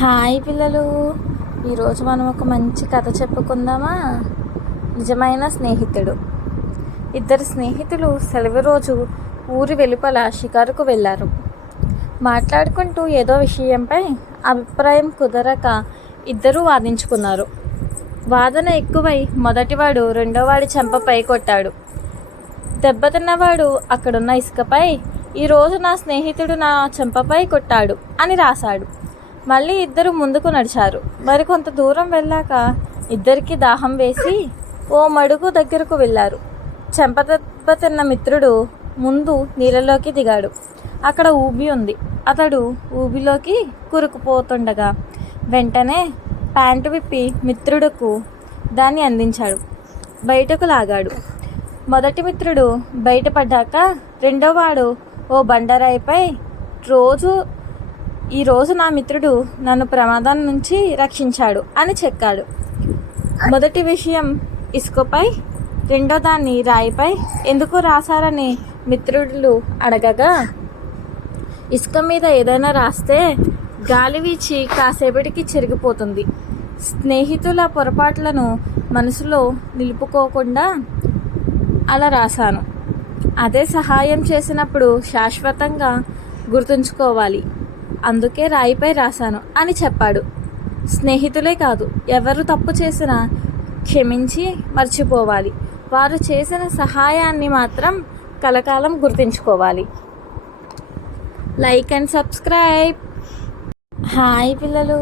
Hi పిల్లలు, ఈరోజు మనం ఒక మంచి కథ చెప్పుకుందామా? నిజమైన స్నేహితుడు. ఇద్దరు స్నేహితులు సెలవు రోజు ఊరి వెలుపల షికారుకు వెళ్ళారు. మాట్లాడుకుంటూ ఏదో విషయంపై అభిప్రాయం కుదరక ఇద్దరూ వాదించుకున్నారు. వాదన ఎక్కువై మొదటివాడు రెండోవాడి చెంపపై కొట్టాడు. దెబ్బతిన్నవాడు అక్కడున్న ఇసుకపై, ఈరోజు నా స్నేహితుడు నా చెంపపై కొట్టాడు అని రాశాడు. మళ్ళీ ఇద్దరు ముందుకు నడిచారు. మరికొంత దూరం వెళ్ళాక ఇద్దరికి దాహం వేసి ఓ మడుగు దగ్గరకు వెళ్ళారు. చెంపదెబ్బతిన్న మిత్రుడు ముందు నీళ్ళలోకి దిగాడు. అక్కడ ఊబి ఉంది. అతడు ఊబిలోకి కూరుకుపోతుండగా వెంటనే ప్యాంటు విప్పి మిత్రుడుకు దాన్ని అందించాడు. బయటకు లాగాడు. మొదటి మిత్రుడు బయటపడ్డాక రెండోవాడు ఓ బండరాయిపై ఈరోజు నా మిత్రుడు నన్ను ప్రమాదం నుంచి రక్షించాడు అని చెక్కాడు. మొదటి విషయం ఇసుకపై, రెండో దాన్ని రాయిపై ఎందుకు రాశారని మిత్రులు అడగగా, ఇసుక మీద ఏదైనా రాస్తే గాలి వీచి కాసేపటికి చెరిగిపోతుంది. స్నేహితుల పొరపాట్లను మనసులో నిలుపుకోకుండా అలా రాశాను. అదే సహాయం చేసినప్పుడు శాశ్వతంగా గుర్తుంచుకోవాలి. అందుకే రాయిపై రాశాను అని చెప్పాడు. స్నేహితులే కాదు, ఎవరు తప్పు చేసినా క్షమించి మర్చిపోవాలి. వారు చేసిన సహాయాన్ని మాత్రం కలకాలం గుర్తుంచుకోవాలి. Like and subscribe. హాయ్ పిల్లలు.